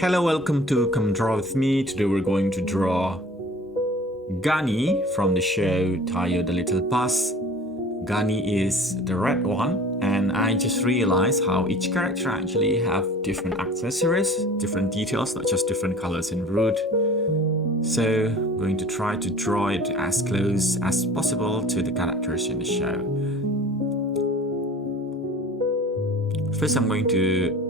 Hello, welcome to Come Draw With Me. Today we're going to draw Gani from the show Tayo the Little Bus. Gani is the red one, and I just realized how each character actually have different accessories, different details, not just different colors in root. So I'm going to try to draw it as close as possible to the characters in the show. First I'm going to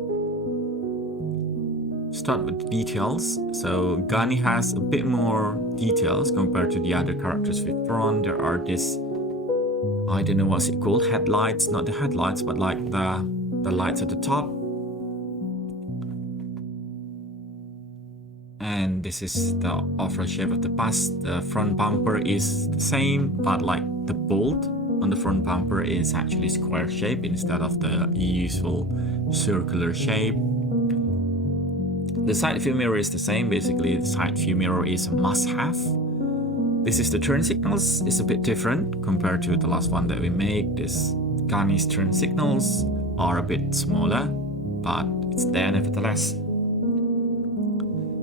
start with the details. So Gani has a bit more details compared to the other characters we've drawn. There are this, I don't know what's it called, headlights, not the headlights, but like the lights at the top. And this is the overall shape of the bus. The front bumper is the same, but like the bolt on the front bumper is actually square shape instead of the usual circular shape. The side view mirror is the same. Basically, the side view mirror is a must-have. This is the turn signals. It's a bit different compared to the last one that we made. This Gani's turn signals are a bit smaller, but it's there nevertheless.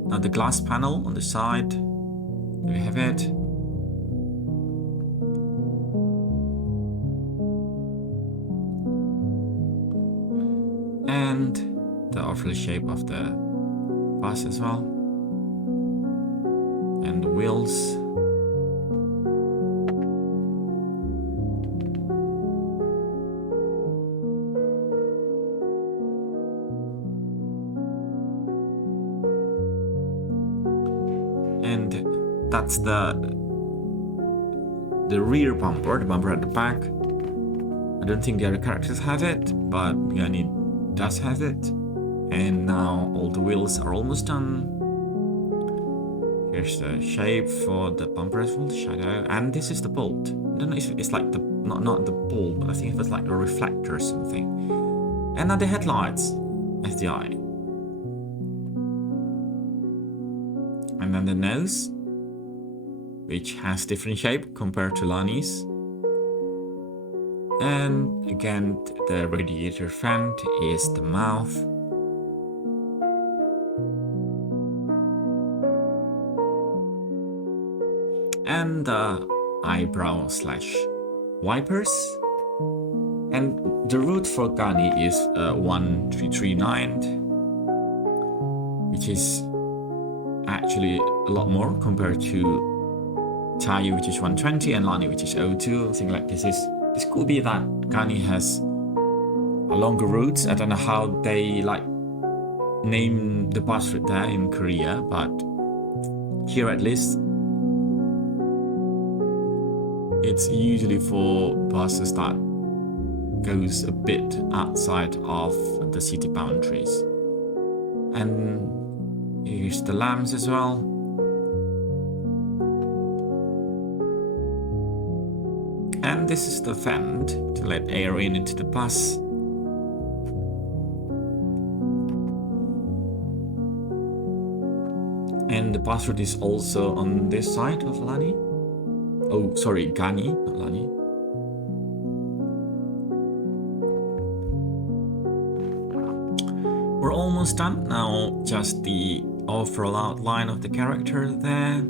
Now the glass panel on the side, there we have it. And the overall shape of the bus as well, and the wheels. And that's the rear bumper, the bumper at the back. I don't think the other characters have it, but Gani does have it. And now all the wheels are almost done. Here's the shape for the bumper as well, the shadow. And this is the bolt. I don't know if it's like the, not the bolt, but I think it was like a reflector or something. And now the headlights as the eye. And then the nose, which has different shape compared to Lani's. And again, the radiator vent is the mouth. And the eyebrow slash wipers. And the root for Gani is 1339, which is actually a lot more compared to Tayo, which is 120, and Lani, which is 02. Something like this could be that Gani has a longer roots. I don't know how they like name the bus route there in Korea, but here at least it's usually for buses that goes a bit outside of the city boundaries. And here's the lamps as well. And this is the vent to let air in into the bus. And the bus route is also on this side of Lani. Oh, sorry, Gani, not Lani. We're almost done now, just the overall outline of the character there.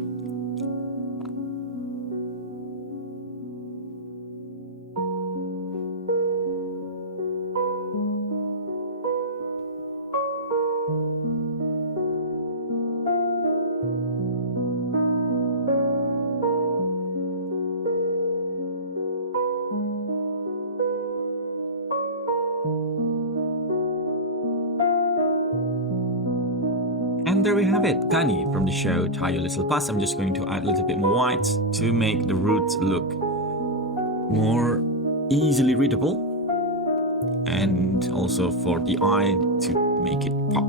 And there we have it, Gani from the show Tayo Little Bus. I'm just going to add a little bit more white to make the roots look more easily readable, and also for the eye to make it pop.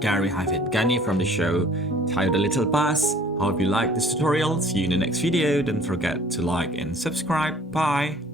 There we have it, Gani from the show Tayo the Little Bus. Hope you liked this tutorial. See you in the next video. Don't forget to like and subscribe. Bye!